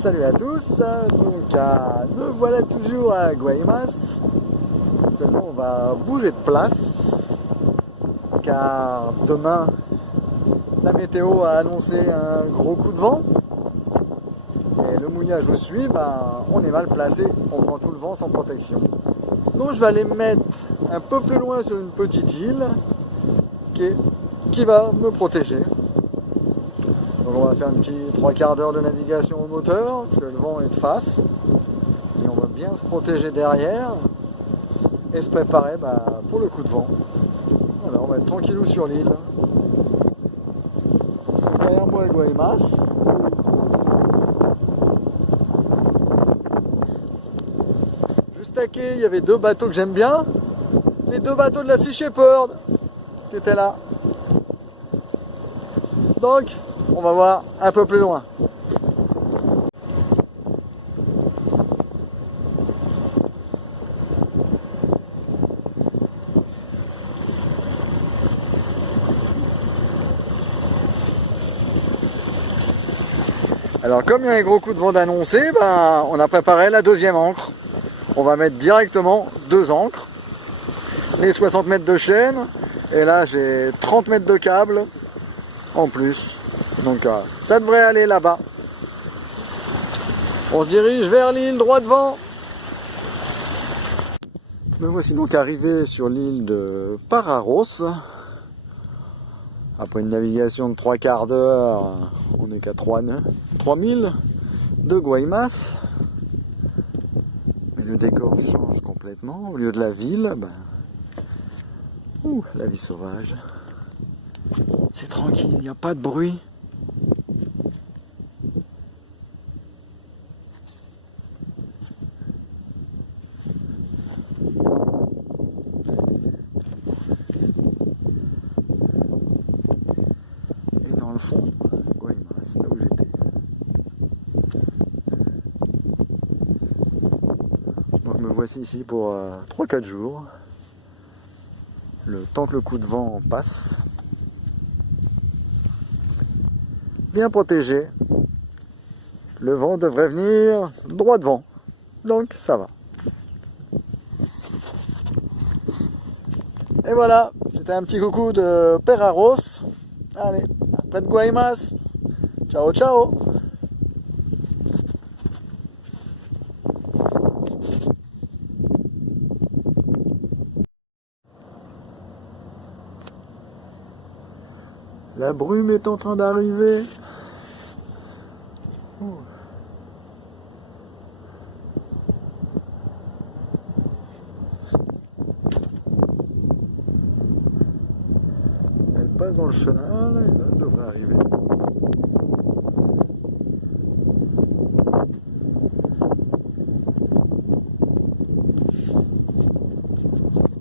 Salut à tous, donc me voilà toujours à Guaymas. Seulement on va bouger de place car demain la météo a annoncé un gros coup de vent et le mouillage où je suis, on est mal placé, on prend tout le vent sans protection. Donc je vais aller me mettre un peu plus loin sur une petite île qui va me protéger. Donc on va faire un petit 3/4 d'heure de navigation au moteur, parce que le vent est de face. Et on va bien se protéger derrière et se préparer pour le coup de vent. Voilà, on va être tranquillou sur l'île. Derrière moi, Guaymas. Juste à quai, il y avait deux bateaux que j'aime bien. Les deux bateaux de la Sea Shepherd qui étaient là. Donc, on va voir un peu plus loin. Alors comme il y a un gros coup de vent d'annoncer, on a préparé la deuxième ancre. On va mettre directement deux ancres, les 60 mètres de chaîne, et là j'ai 30 mètres de câble en plus. Donc ça devrait aller là-bas. On se dirige vers l'île droit devant. Me voici donc arrivé sur l'île de Pararos. Après une navigation de 3/4 d'heure, on est qu'à 3000 de Guaymas. Mais le décor change complètement. Au lieu de la ville, la vie sauvage. C'est tranquille, il n'y a pas de bruit. Et dans le fond, Guaymas, c'est là où j'étais. Donc me voici ici pour 3-4 jours. Le temps que le coup de vent passe. Bien protégé. Le vent devrait venir droit devant. Donc ça va. Et voilà, c'était un petit coucou de Pararos. Allez, près de Guaymas. Ciao, ciao. La brume est en train d'arriver. Elle passe dans le chenal et elle devrait arriver.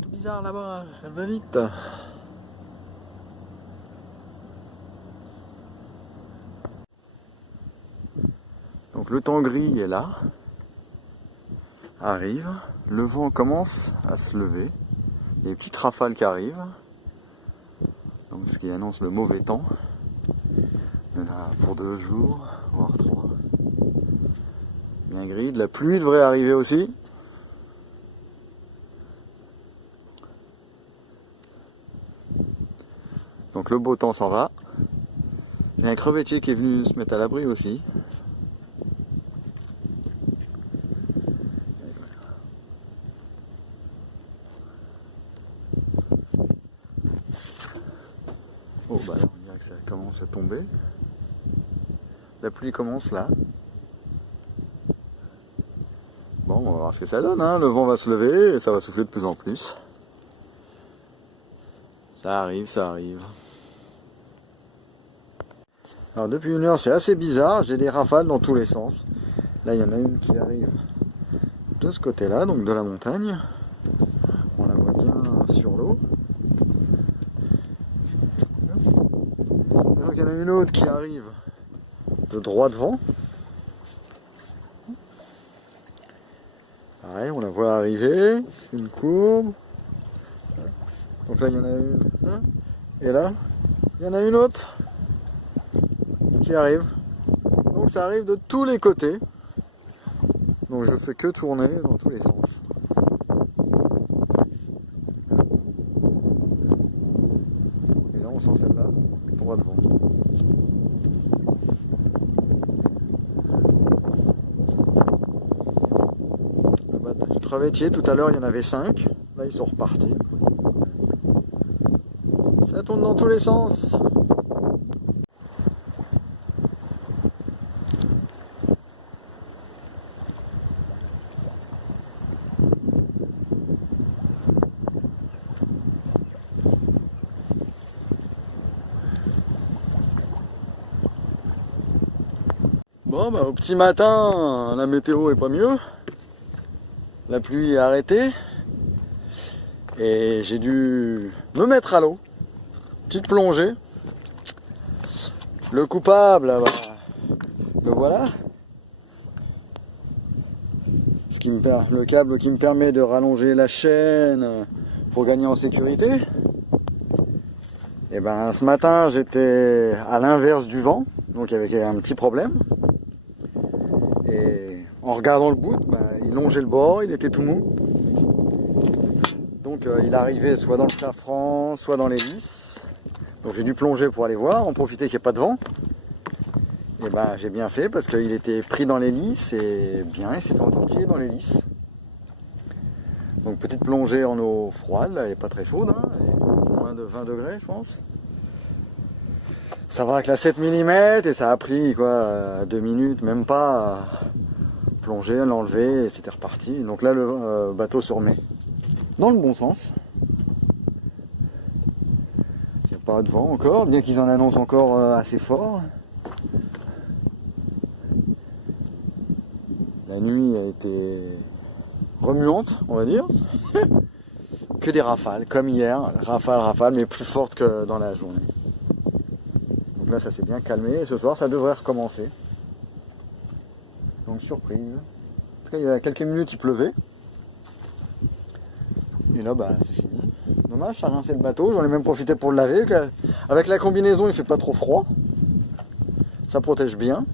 Tout bizarre là-bas, elle va vite. Donc le temps gris est là, arrive, le vent commence à se lever, il y a des petites rafales qui arrivent, donc ce qui annonce le mauvais temps. Il y en a pour 2 jours, voire 3. Bien gris, de la pluie devrait arriver aussi. Donc le beau temps s'en va. Il y a un crevettier qui est venu se mettre à l'abri aussi. Oh on dirait que ça commence à tomber. La pluie commence là. Bon, on va voir ce que ça donne, hein. Le vent va se lever et ça va souffler de plus en plus. Ça arrive, ça arrive. Alors depuis 1 heure, c'est assez bizarre, j'ai des rafales dans tous les sens. Là, il y en a une qui arrive de ce côté-là, donc de la montagne. On la voit bien sur l'eau. Donc il y en a une autre qui arrive de droit devant. Pareil, on la voit arriver, une courbe. Donc là, il y en a une. Et là, il y en a une autre qui arrive. Donc Donc ça arrive de tous les côtés. Donc je fais que tourner dans tous les sens. Et là on sent celle-là, droit devant. Crevettiers, tout à l'heure il y en avait 5, là ils sont repartis. Ça tourne dans tous les sens. Bon bah au petit matin, la météo est pas mieux. La pluie est arrêtée et j'ai dû me mettre à l'eau. Petite plongée. Le coupable, bah, le voilà. Le câble qui me permet de rallonger la chaîne pour gagner en sécurité. Et ben ce matin j'étais à l'inverse du vent, donc avec un petit problème. Et en regardant le bout, ben, il longeait le bord, il était tout mou. Donc il arrivait soit dans le safran, soit dans l'hélice. Donc j'ai dû plonger pour aller voir, en profiter qu'il n'y ait pas de vent. Et ben j'ai bien fait parce qu'il était pris dans l'hélice et bien il s'est entortillé dans l'hélice. Donc petite plongée en eau froide, là, elle n'est pas très chaude, hein, moins de 20 degrés je pense. Ça va avec la 7 mm et ça a pris quoi 2 minutes, même pas, plonger, l'enlever et c'était reparti. Donc là le bateau se remet dans le bon sens. Il n'y a pas de vent encore, bien qu'ils en annoncent encore assez fort. La nuit a été remuante, on va dire. Que des rafales, comme hier, rafales, mais plus fortes que dans la journée. Donc là ça s'est bien calmé et ce soir ça devrait recommencer. Donc surprise. En tout cas il y a quelques minutes il pleuvait. Et là bah c'est fini. Dommage, ça a rincé le bateau, j'en ai même profité pour le laver. Avec la combinaison il fait pas trop froid. Ça protège bien.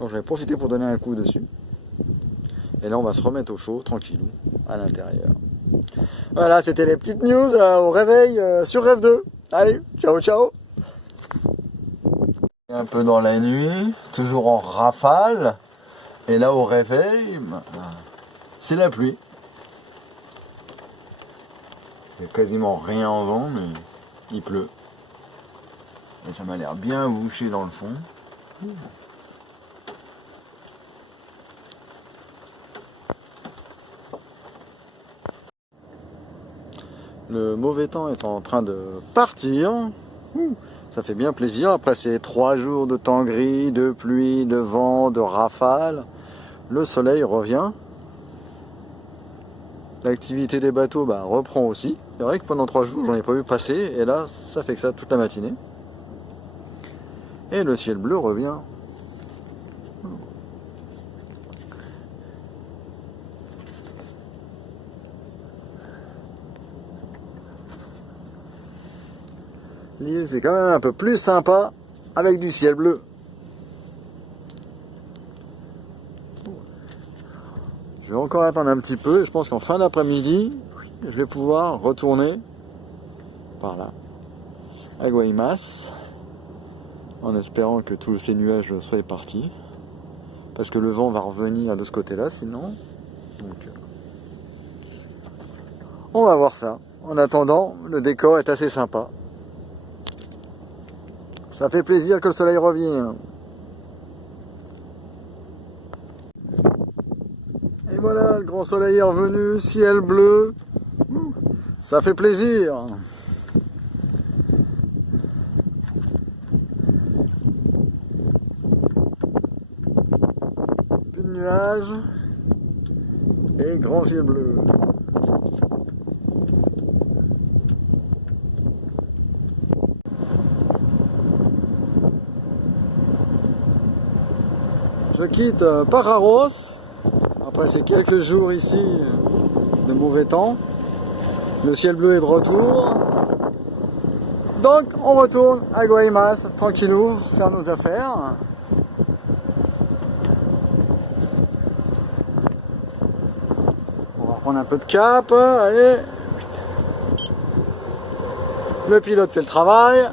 Donc j'en ai profité pour donner un coup dessus. Et là on va se remettre au chaud, tranquillou, à l'intérieur. Voilà, c'était les petites news au réveil sur Rêve 2. Allez, ciao ciao. Un peu dans la nuit, toujours en rafale. Et là au réveil, c'est la pluie. Il n'y a quasiment rien en vent, mais il pleut. Et ça m'a l'air bien bouché dans le fond. Le mauvais temps est en train de partir. Ça fait bien plaisir. Après ces 3 jours de temps gris, de pluie, de vent, de rafale, le soleil revient. L'activité des bateaux reprend aussi. C'est vrai que pendant 3 jours, j'en ai pas vu passer. Et là, ça fait que ça toute la matinée. Et le ciel bleu revient. L'île, c'est quand même un peu plus sympa avec du ciel bleu. Je vais encore attendre un petit peu. Je pense qu'en fin d'après-midi, je vais pouvoir retourner par là, à Guaymas, en espérant que tous ces nuages soient partis. Parce que le vent va revenir de ce côté-là, sinon. Donc, on va voir ça. En attendant, le décor est assez sympa. Ça fait plaisir que le soleil revienne. Et voilà, le grand soleil est revenu, ciel bleu. Ça fait plaisir. Plus de nuages. Et grand ciel bleu. Je quitte Pararos, après ces quelques jours ici de mauvais temps. Le ciel bleu est de retour. Donc on retourne à Guaymas, tranquillou, faire nos affaires. prendre un peu de cap, allez. Le pilote fait le travail.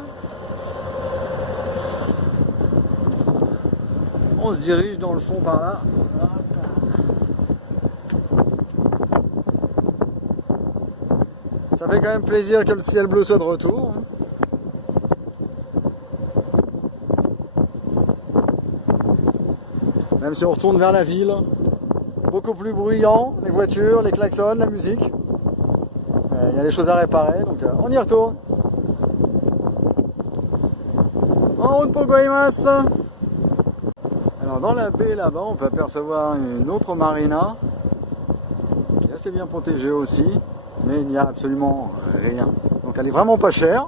On se dirige dans le fond par là. Ça fait quand même plaisir que le ciel bleu soit de retour. Même si on retourne vers la ville, beaucoup plus bruyant, les voitures, les klaxons, la musique. Il y a des choses à réparer, donc on y retourne. En route pour Guaymas. Alors dans la baie là-bas, on peut apercevoir une autre marina qui est assez bien protégée aussi, mais il n'y a absolument rien. Donc elle est vraiment pas chère,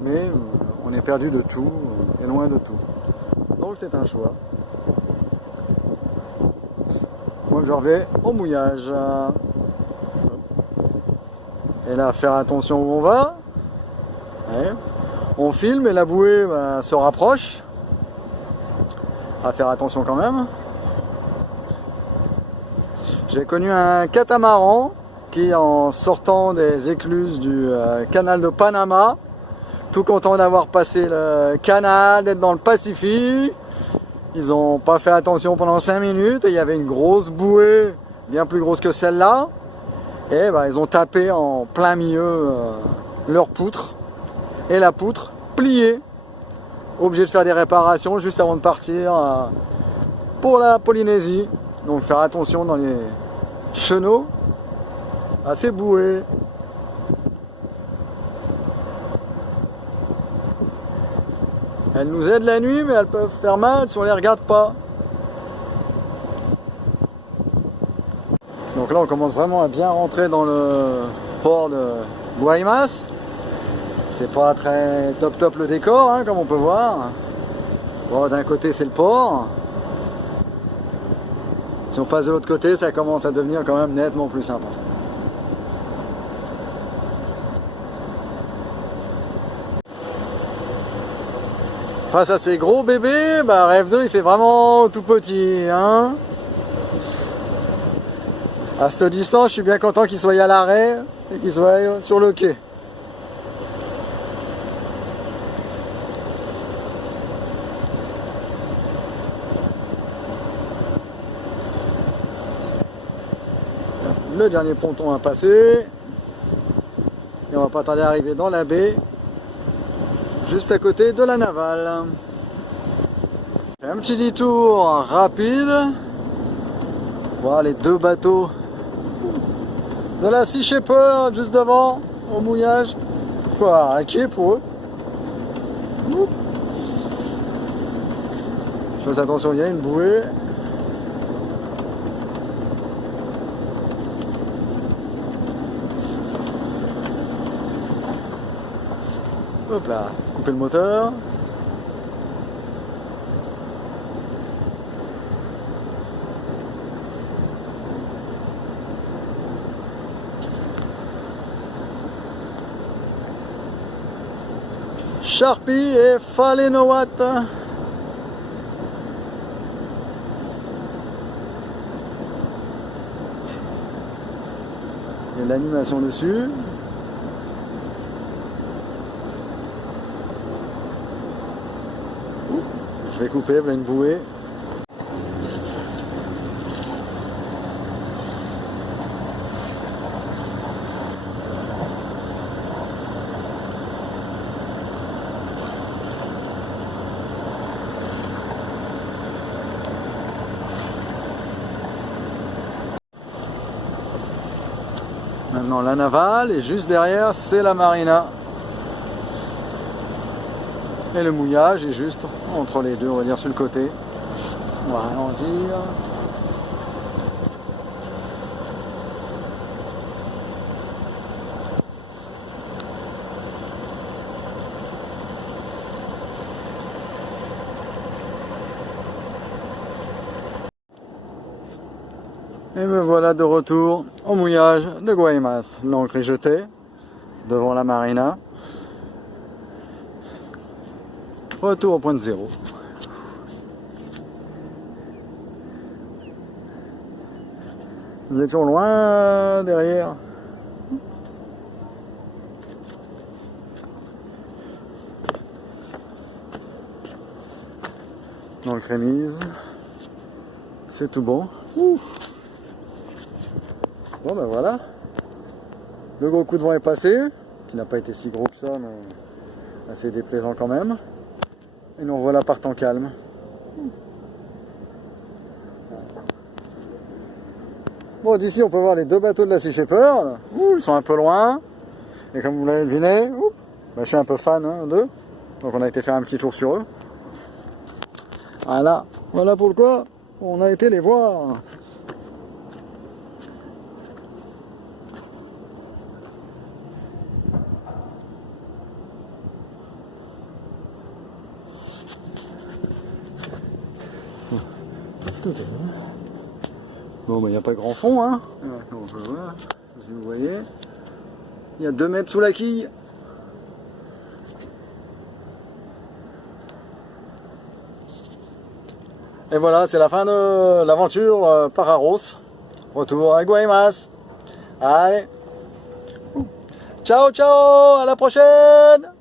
mais on est perdu de tout et loin de tout. Donc c'est un choix. Moi je reviens au mouillage. Et là, faire attention où on va. Ouais. On filme et la bouée se rapproche. À faire attention quand même. J'ai connu un catamaran qui, en sortant des écluses du canal de Panama, tout content d'avoir passé le canal, d'être dans le Pacifique, ils n'ont pas fait attention pendant 5 minutes et il y avait une grosse bouée, bien plus grosse que celle-là. Et ils ont tapé en plein milieu leur poutre. Et la poutre pliée. Obligé de faire des réparations juste avant de partir pour la Polynésie. Donc faire attention dans les chenaux à ces bouées. Elles nous aident la nuit, mais elles peuvent faire mal si on les regarde pas. Donc là on commence vraiment à bien rentrer dans le port de Guaymas. C'est pas très top le décor, hein, comme on peut voir. Bon, d'un côté c'est le port. Si on passe de l'autre côté, ça commence à devenir quand même nettement plus sympa. Face à ces gros bébés, Rêve 2 il fait vraiment tout petit, hein. À cette distance, je suis bien content qu'il soit à l'arrêt et qu'il soit sur le quai. Le dernier ponton à passer. Et on va pas tarder à arriver dans la baie, juste à côté de la navale. Un petit détour rapide. Voilà les deux bateaux de la Sea Shepherd juste devant, au mouillage. Quoi, un quai pour eux. Je fais attention, il y a une bouée. Hop là, couper le moteur. Sharpie et Falenowat. Il y a l'animation dessus. Je vais couper, voilà une bouée. Maintenant la navale et juste derrière c'est la marina. Et le mouillage est juste entre les deux, on va dire sur le côté. On va ralentir. Et me voilà de retour au mouillage de Guaymas. L'ancre est jetée devant la marina. Retour au point de zéro. Nous étions loin derrière. Donc remise. C'est tout bon. Ouf. Bon ben voilà. Le gros coup de vent est passé, qui n'a pas été si gros que ça, mais assez déplaisant quand même. Et nous revoilà partant calme. Bon, d'ici on peut voir les deux bateaux de la Sea Shepherd. Ils sont un peu loin. Et comme vous l'avez deviné, je suis un peu fan d'eux. Donc on a été faire un petit tour sur eux. Voilà pourquoi on a été les voir. Bon, il n'y a pas grand fond, hein. Donc, voilà, si vous voyez, il y a 2 mètres sous la quille. Et voilà, c'est la fin de l'aventure par Arros. Retour à Guaymas. Allez. Ciao, ciao, à la prochaine.